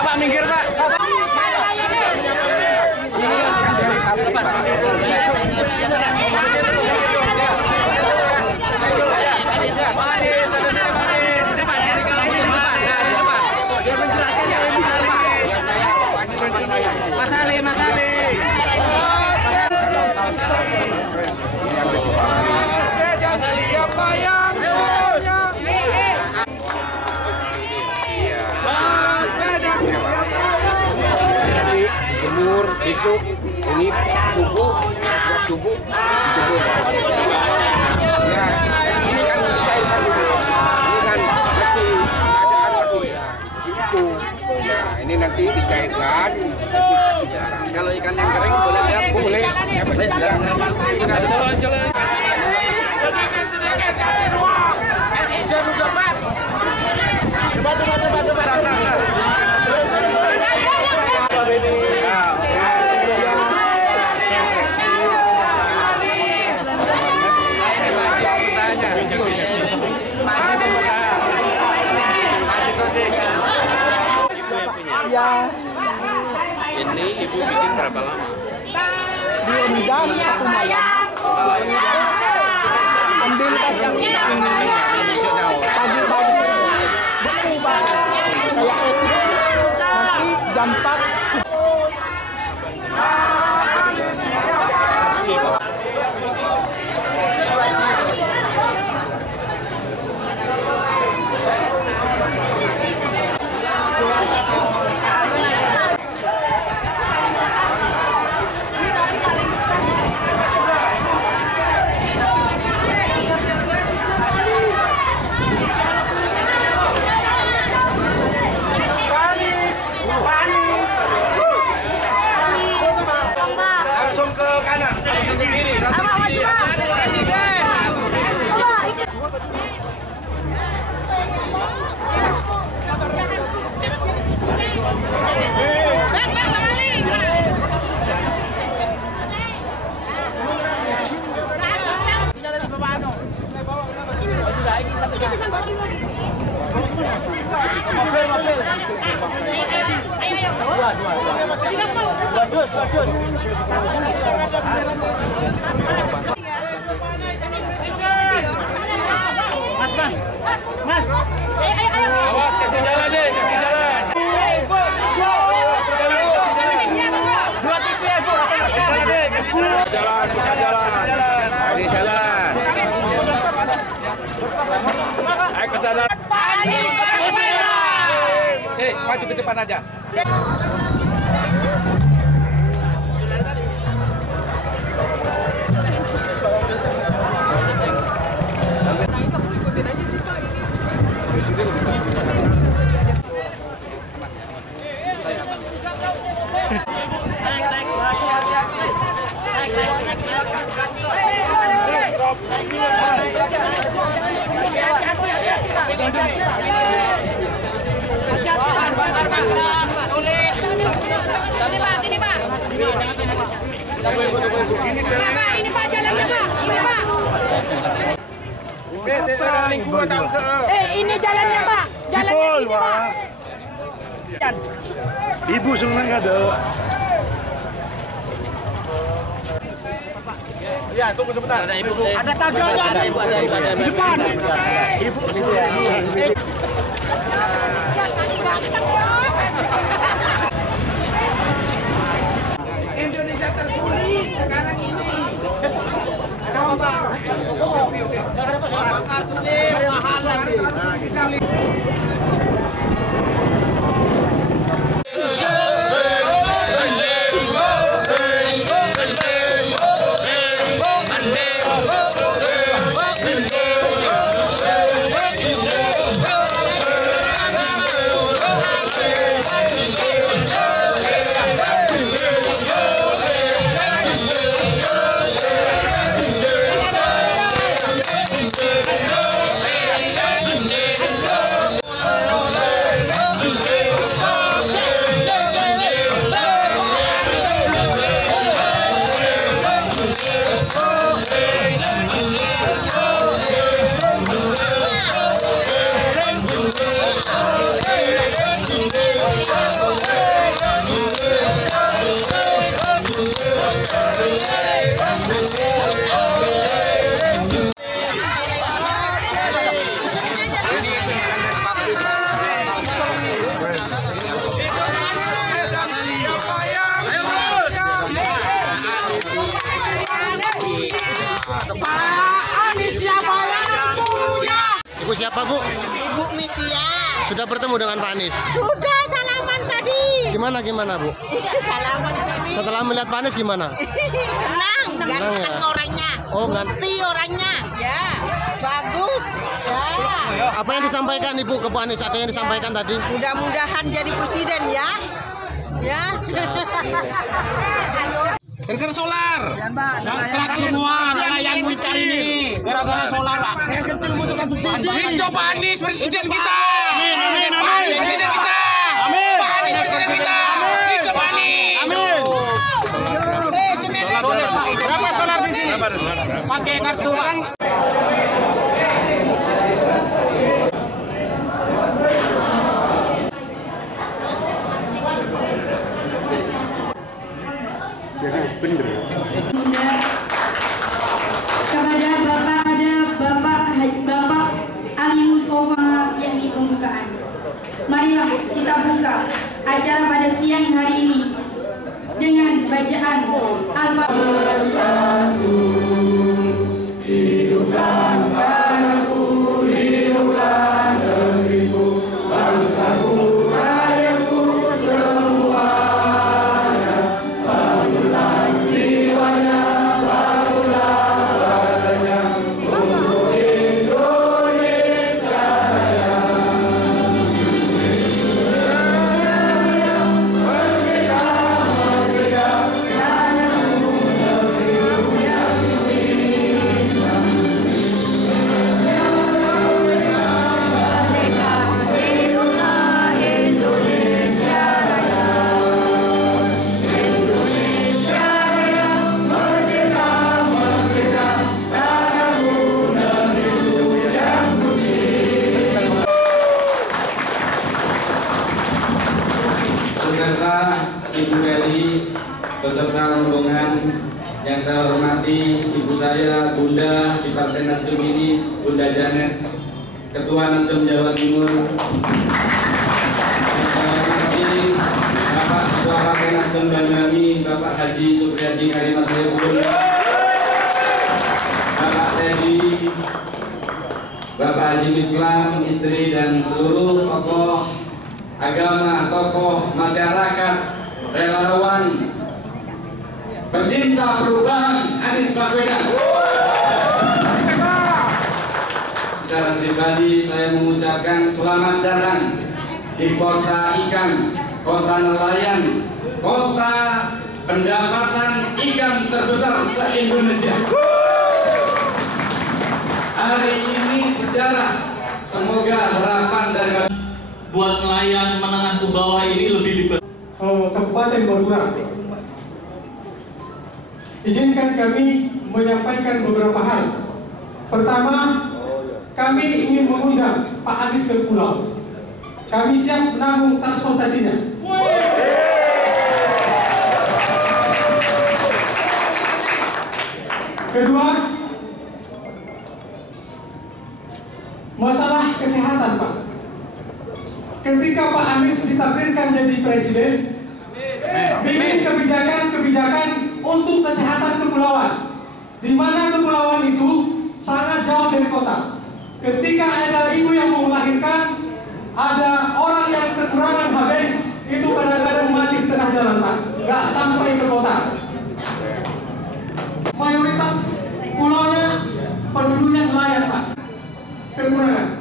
Pak, minggir, Pak. Mas Ali. Jemur besok ini subuh dijemur. Ya, ini kan dicairkan dulu. Ini kan masih keadaan masih itu. Ya, ini nanti dicairkan, kasih garam. Kalau ikan yang kering boleh ya, boleh. Ya, boleh jarang. Cepat. Ya. Ini ibu bikin berapa lama? Diendam 1 malam. Ambil pagi-pagi beku Pak. Nanti jam 4. Langsung ke kanan, langsung ke kiri, langsung ke kiri, langsung ke presiden. Mas. Awas, kasih jalan deh, kasih jalan. Dua TV ya, Bu. Jalan. Ayo ke sana. Maju ke depan aja. Sini Pak. Pak, ini Pak jalannya Pak. Ini Pak. Ini jalannya Pak. Jalannya sini Pak. Ibu senang ada. Ya, tunggu sebentar. Ada ibu. Ada tagarnya, ada ibu. Di depan. Ibu. Indonesia tersulit sekarang ini. Oke. Bakal sulit, mahal lagi. Ibu siapa, Bu? Ibu Misia. Sudah bertemu dengan Pak Anies? Sudah salaman tadi. Gimana, Bu? Iya, salaman sini. Setelah melihat Pak Anies gimana? Senang, ganteng ya? orangnya. Oh, putih orangnya. Ya, bagus. Ya. Apa yang disampaikan Ibu ke Pak Anies? Ada yang disampaikan tadi? Mudah-mudahan jadi presiden ya. Ya. Gara-gara solar. Jangkrak semua nelayan kita ini gara-gara solar, Pak. Yang kecil membutuhkan subsidi. Hidup Pak Anies presiden kita. Amin. Pak Anies presiden kita. Amin. Pak Anies presiden kita. Hidup Pak Anies. Amin. Berapa solar di sini? Pakai kartu, Pak. Kepada Bapak Ali Mustafa yang di pembukaan. Marilah kita buka acara pada siang hari ini dengan bacaan Al-Fatihah. Hiduplah tanahku, hiduplah negeriku, bangsaku, rakyatku semuanya. Bangunlah jiwanya, bangunlah badannya untuk Indonesia Raya. Merdeka, merdeka, tanahku, negeriku yang cinta. Hiduplah Indonesia Raya. Indonesia Raya, merdeka, merdeka, tanahku, negeriku yang kucinta. Beserta Ibu Gadi, beserta rombongan yang saya hormati, ibu saya, Bunda di Partai Nasdem ini, Bunda Janet, Ketua Nasdem Jawa Timur, Bapak Ketua Partai Nasdem Banyuwangi, Bapak Haji Supriyadi Karimah Sayful, Bapak Teddy, Bapak Haji Islam, istri dan seluruh tokoh agama, tokoh masyarakat, relawan, pencinta perubahan Anies Baswedan. Secara pribadi saya mengucapkan selamat datang di kota ikan, kota nelayan, kota pendapatan ikan terbesar se-Indonesia. Hari ini sejarah, semoga harapan dari Buat nelayan menengah ke bawah ini lebih libat. Kabupaten Bogor. Izinkan kami menyampaikan beberapa hal. Pertama, kami ingin mengundang Pak Anies ke pulau. Kami siap menanggung transportasinya. Kedua, masalah kesehatan, Pak. Ketika Pak Anies ditakdirkan jadi presiden, bikin kebijakan-kebijakan untuk kesehatan kepulauan, di mana kepulauan itu sangat jauh dari kota. Ketika ada ibu yang mau melahirkan, ada orang yang kekurangan HB, itu kadang-kadang mati di tengah jalan, Pak, nggak sampai ke kota. Mayoritas pulaunya penduduknya nelayan, Pak, kekurangan.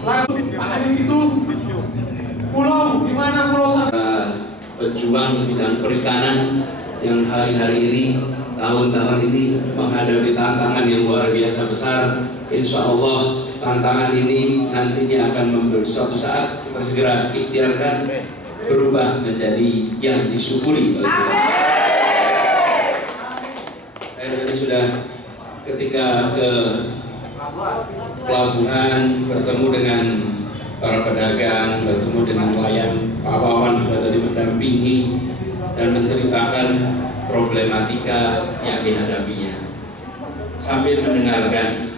Lalu Pak Anies itu pulau di mana pulau pejuang di bidang perikanan yang hari-hari ini, tahun-tahun ini menghadapi tantangan yang luar biasa besar. Insya Allah tantangan ini nantinya akan suatu saat kita segera ikhtiarkan berubah menjadi yang disyukuri oleh kita. Saya tadi sudah ketika ke pelabuhan bertemu dengan para pedagang, bertemu dengan nelayan, Pak Wawan juga tadi mendampingi dan menceritakan problematika yang dihadapinya. Sambil mendengarkan,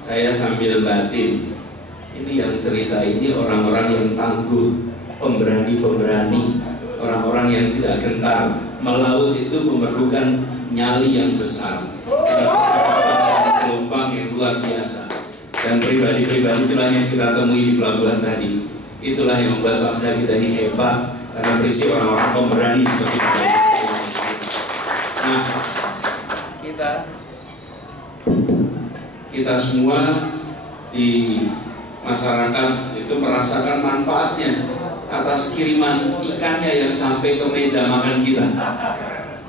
saya sambil batin, ini yang cerita ini orang-orang yang tangguh, pemberani-pemberani, orang-orang yang tidak gentar. Melaut itu memerlukan nyali yang besar, gelombang yang luar biasa. Dan Dan pribadi-pribadi itulah yang kita temui di pelabuhan tadi. Itulah yang membuat bangsa kita ini hebat, karena berisi orang-orang pemberani seperti itu. Nah, kita semua di masyarakat itu merasakan manfaatnya atas kiriman ikannya yang sampai ke meja makan kita.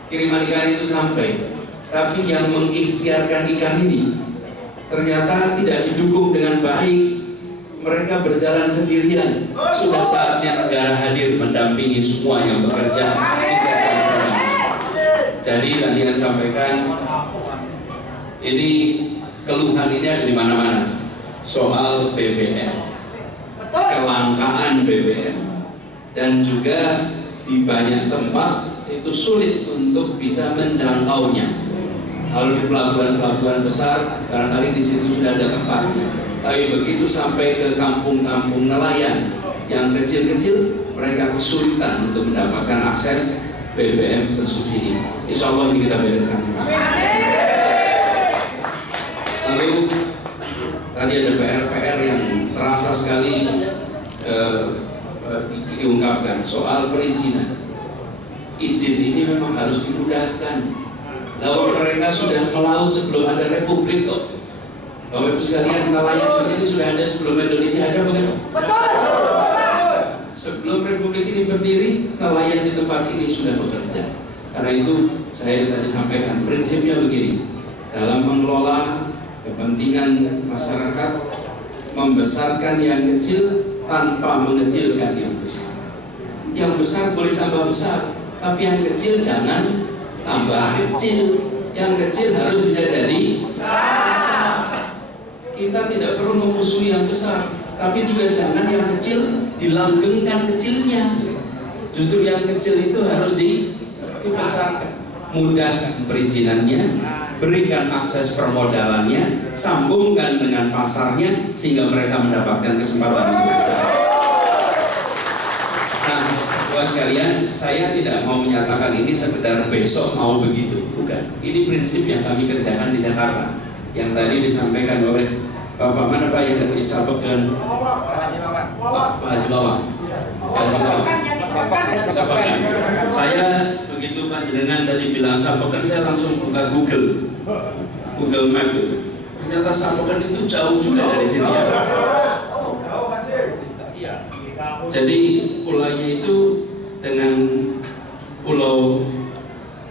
Kiriman ikan itu sampai, tapi yang mengikhtiarkan ikan ini ternyata tidak didukung dengan baik. Mereka berjalan sendirian. Sudah saatnya negara hadir mendampingi semua yang bekerja di sektor ikan. Jadi tadi yang sampaikan, ini keluhan ini ada di mana-mana. Soal BBM, kelangkaan BBM, dan juga di banyak tempat itu sulit untuk bisa menjangkaunya. Kalau di pelabuhan-pelabuhan besar, barangkali di situ sudah ada tempatnya. Tapi begitu sampai ke kampung-kampung nelayan yang kecil-kecil, mereka kesulitan untuk mendapatkan akses BBM bersubsidi. Insya Allah ini kita bereskan sama-sama. Lalu tadi ada PR-PR yang terasa sekali diungkapkan soal perizinan. Izin ini memang harus dimudahkan. Lalu mereka sudah melaut sebelum ada republik kok. Bapak Ibu sekalian, nelayan di sini sudah ada sebelum Indonesia ada, bukan? Betul. Sebelum republik ini berdiri, nelayan di tempat ini sudah bekerja. Karena itu saya tadi sampaikan prinsipnya begini: dalam mengelola kepentingan masyarakat, membesarkan yang kecil tanpa mengecilkan yang besar. Yang besar boleh tambah besar, tapi yang kecil jangan tambah kecil. Yang kecil harus bisa jadi besar. Kita tidak perlu memusuhi yang besar, tapi juga jangan yang kecil dilanggengkan kecilnya. Justru yang kecil itu harus dibesarkan. Mudah perizinannya, berikan akses permodalannya, sambungkan dengan pasarnya sehingga mereka mendapatkan kesempatan untuk besar. Nah, buat sekalian, saya tidak mau menyatakan ini sekedar besok mau begitu, bukan. Ini prinsip yang kami kerjakan di Jakarta, yang tadi disampaikan oleh Bapak mana Pak yang disampaikan? Pak Haji Bawang. Sampaikan. Saya begitu panjenengan tadi bilang sampaikan, saya langsung buka Google Map itu. Ternyata sampaikan itu jauh juga dari sini ya. Jadi pulaunya itu dengan Pulau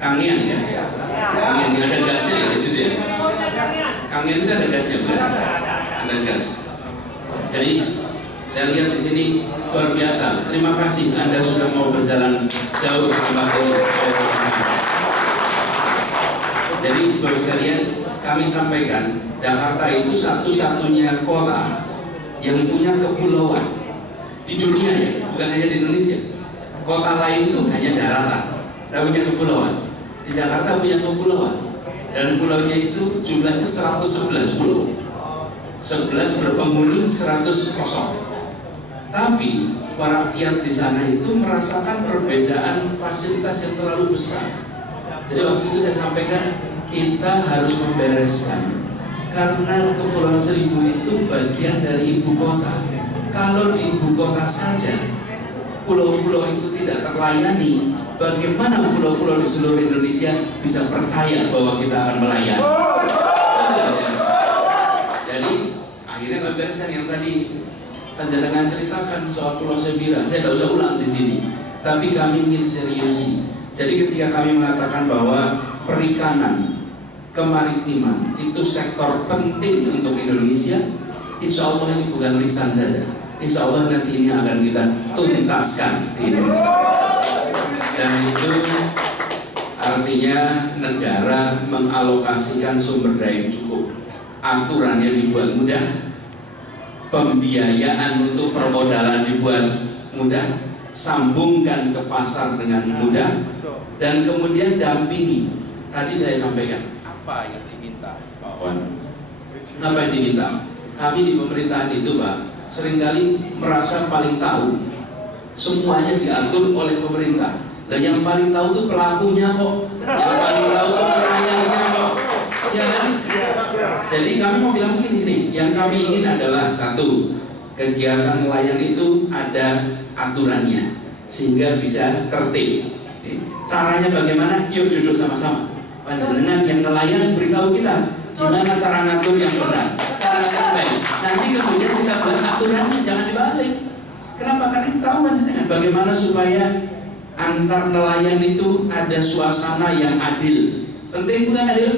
Kangean ya. Kangean ada gasnya ya di situ ya. Kangean itu ada gasnya bukan? Ada gas. Jadi saya lihat di sini luar biasa. Terima kasih Anda sudah mau berjalan jauh ke tempat ini. Jadi bapak sekalian, kami sampaikan Jakarta itu satu-satunya kota yang punya kepulauan di dunia ya, bukan hanya di Indonesia. Kota lain itu hanya daratan, tidak punya kepulauan. Di Jakarta punya kepulauan, dan pulaunya itu jumlahnya 111 pulau. 11 berpenghuni, 100 kosong. Tapi para rakyat di sana itu merasakan perbedaan fasilitas yang terlalu besar. Jadi waktu itu saya sampaikan kita harus membereskan, karena Kepulauan Seribu itu bagian dari ibu kota. Kalau di ibu kota saja pulau-pulau itu tidak terlayani, bagaimana pulau-pulau di seluruh Indonesia bisa percaya bahwa kita akan melayani? Jadi akhirnya kami bereskan yang tadi panjenengan ceritakan soal Pulau Sebira. Saya tidak usah ulang di sini, tapi kami ingin seriusi. Jadi ketika kami mengatakan bahwa perikanan, kemaritiman itu sektor penting untuk Indonesia, insya Allah ini bukan lisan saja. Insya Allah nanti ini akan kita tuntaskan di Indonesia. Dan itu artinya negara mengalokasikan sumber daya yang cukup, aturannya dibuat mudah, pembiayaan untuk permodalan dibuat mudah, sambungkan ke pasar dengan mudah, dan kemudian dampingi. Tadi saya sampaikan apa yang diminta Pak Wan, apa yang diminta. Kami di pemerintahan itu Pak seringkali merasa paling tahu, semuanya diatur oleh pemerintah. Dan yang paling tahu itu pelakunya kok, yang paling tahu itu pelayannya kok. Ya kan? Jadi kami mau bilang begini nih, yang kami ingin adalah satu, kegiatan nelayan itu ada aturannya sehingga bisa tertib. Caranya bagaimana? Yuk duduk sama-sama. Panjenengan yang nelayan beritahu kita gimana cara ngatur yang benar, cara yang baik. Nanti kemudian kita buat aturannya, jangan dibalik. Kenapa? Karena kita tahu panjenengan bagaimana supaya antar nelayan itu ada suasana yang adil. Penting bukan adil?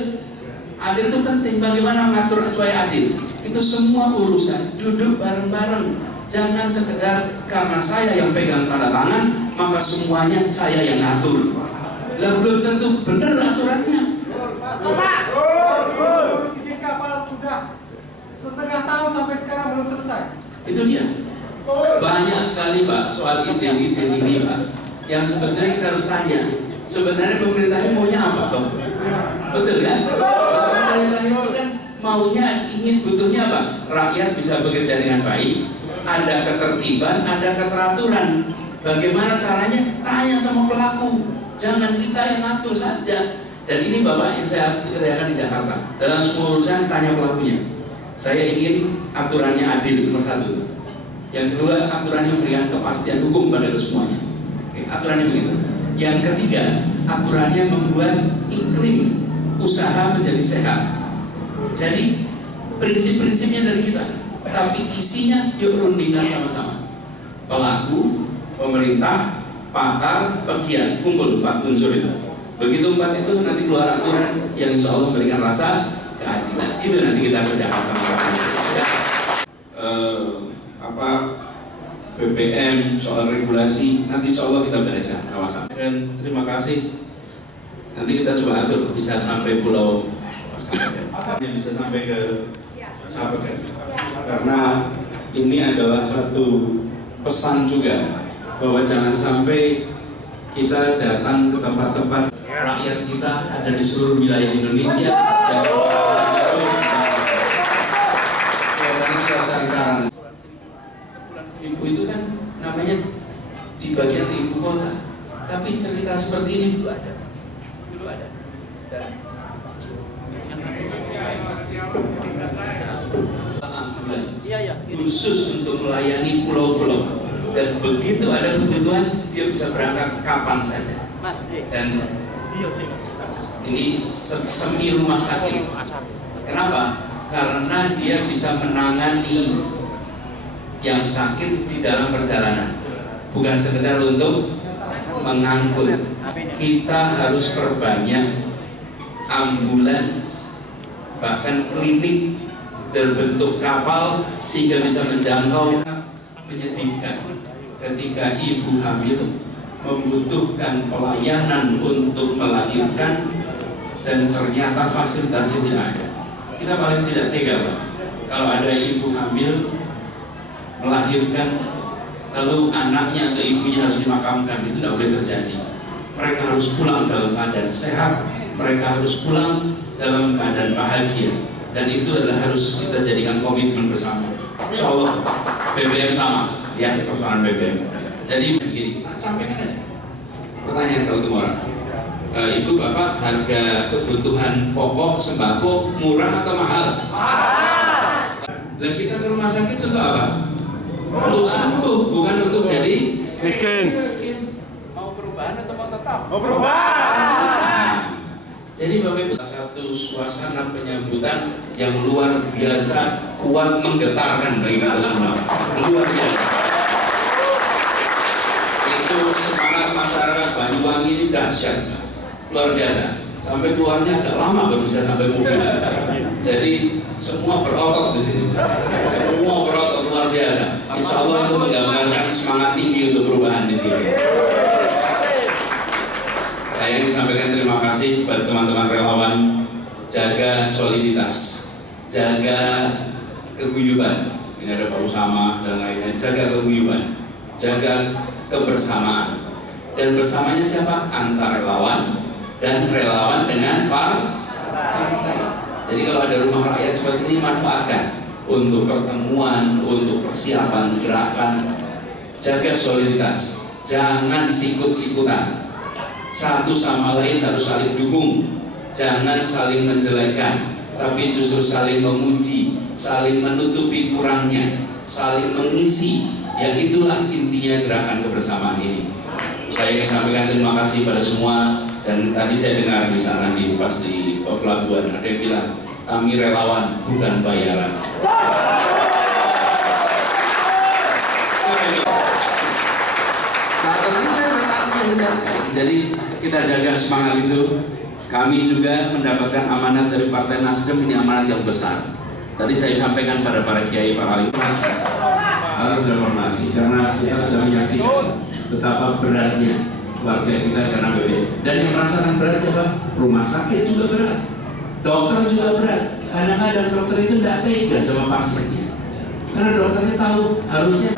Adil itu penting. Bagaimana mengatur supaya adil? Itu semua urusan duduk bareng-bareng. Jangan sekedar karena saya yang pegang tanda tangan maka semuanya saya yang ngatur. Lah belum tentu benar aturannya. Pak, izin kapal sudah setengah tahun sampai sekarang belum selesai. Itu dia. Banyak sekali Pak soal izin-izin ini Pak. Yang sebenarnya kita harus tanya. Sebenarnya pemerintah ini maunya apa Pak? Betul kan? Pemerintah itu kan maunya, ingin, butuhnya apa? Rakyat bisa bekerja dengan baik, ada ketertiban, ada keteraturan. Bagaimana caranya? Tanya sama pelaku. Jangan kita yang ngatur saja. Dan ini Bapak yang saya kerjakan di Jakarta. Dalam semua urusan tanya pelakunya. Saya ingin aturannya adil, nomor satu. Yang kedua, aturannya memberikan kepastian hukum pada semuanya. Oke, aturannya begitu. Yang ketiga, aturannya membuat iklim usaha menjadi sehat. Jadi prinsip-prinsipnya dari kita, tapi isinya yuk rundingan sama-sama. Pelaku, pemerintah, pakar, bagian, kumpul 4 unsur itu. Begitu 4 itu nanti keluar aturan yang insya Allah memberikan rasa keadilan. Itu nanti kita kerjakan sama-sama. BBM, soal regulasi, nanti insya Allah kita bereskan sama-sama. Dan terima kasih. Nanti kita coba atur bisa sampai pulau yang bisa sampai ke Sapegan. Karena ini adalah satu pesan juga bahwa jangan sampai kita datang ke tempat-tempat rakyat kita ada di seluruh wilayah Indonesia yang ibu itu kan namanya di bagian ibu kota, tapi cerita seperti ini dulu ada. Ambulans khusus untuk melayani pulau-pulau, dan begitu ada kebutuhan dia bisa berangkat kapan saja. Dan ini semi rumah sakit. Kenapa? Karena dia bisa menangani yang sakit di dalam perjalanan, bukan sekedar untuk mengangkut. Kita harus perbanyak ambulans, bahkan klinik berbentuk kapal sehingga bisa menjangkau. Menyedihkan ketika ibu hamil membutuhkan pelayanan untuk melahirkan dan ternyata fasilitas tidak ada. Kita paling tidak tega Pak, kalau ada ibu hamil melahirkan lalu anaknya atau ibunya harus dimakamkan. Itu tidak boleh terjadi. Mereka harus pulang dalam keadaan sehat, mereka harus pulang dalam keadaan bahagia, dan itu adalah harus kita jadikan komitmen bersama. Insya Allah BBM sama ya, persoalan BBM. Jadi begini, sampaikan aja pertanyaan kalau ketemu orang. Ibu bapak, harga kebutuhan pokok sembako murah atau mahal? Dan kita ke rumah sakit untuk apa? Untuk sembuh, bukan untuk jadi miskin. Mau perubahan atau mau tetap? Mau perubahan. Jadi Bapak Ibu, satu suasana penyambutan yang luar biasa kuat, menggetarkan bagi kita semua. Luar biasa. Itu semangat masyarakat Banyuwangi ini dahsyat, luar biasa. Sampai keluarnya agak lama baru bisa sampai mobil. Jadi semua berotot di sini. Semua berotot luar biasa. Insya Allah itu menggambarkan semangat tinggi untuk perubahan di sini. Saya ingin sampaikan terima kasih kepada teman-teman relawan. Jaga soliditas, jaga keguyuban. Ini ada Pak Usama dan lainnya. Jaga keguyuban, jaga kebersamaan. Dan bersamanya siapa? Antar relawan dan relawan dengan partai. Jadi kalau ada rumah rakyat seperti ini, manfaatkan untuk pertemuan, untuk persiapan gerakan. Jaga soliditas, jangan sikut-sikutan. Satu sama lain harus saling dukung. jangan saling menjelekkan, tapi justru saling memuji, saling menutupi kurangnya, saling mengisi. Ya itulah intinya gerakan kebersamaan ini. Saya ingin sampaikan terima kasih pada semua. Dan tadi saya dengar di sana pas di pelabuhan ada yang bilang kami relawan bukan bayaran. Jadi kita jaga semangat itu. Kami juga mendapatkan amanat dari Partai Nasdem, ini amanat yang besar. Tadi saya sampaikan pada para kiai, para alim, harus reformasi karena kita sudah menyaksikan betapa beratnya warga kita karena BBM. Dan yang merasakan berat siapa? Rumah sakit juga berat, dokter juga berat. Kadang-kadang dokter itu tidak tega sama pasiennya, karena dokternya tahu harusnya.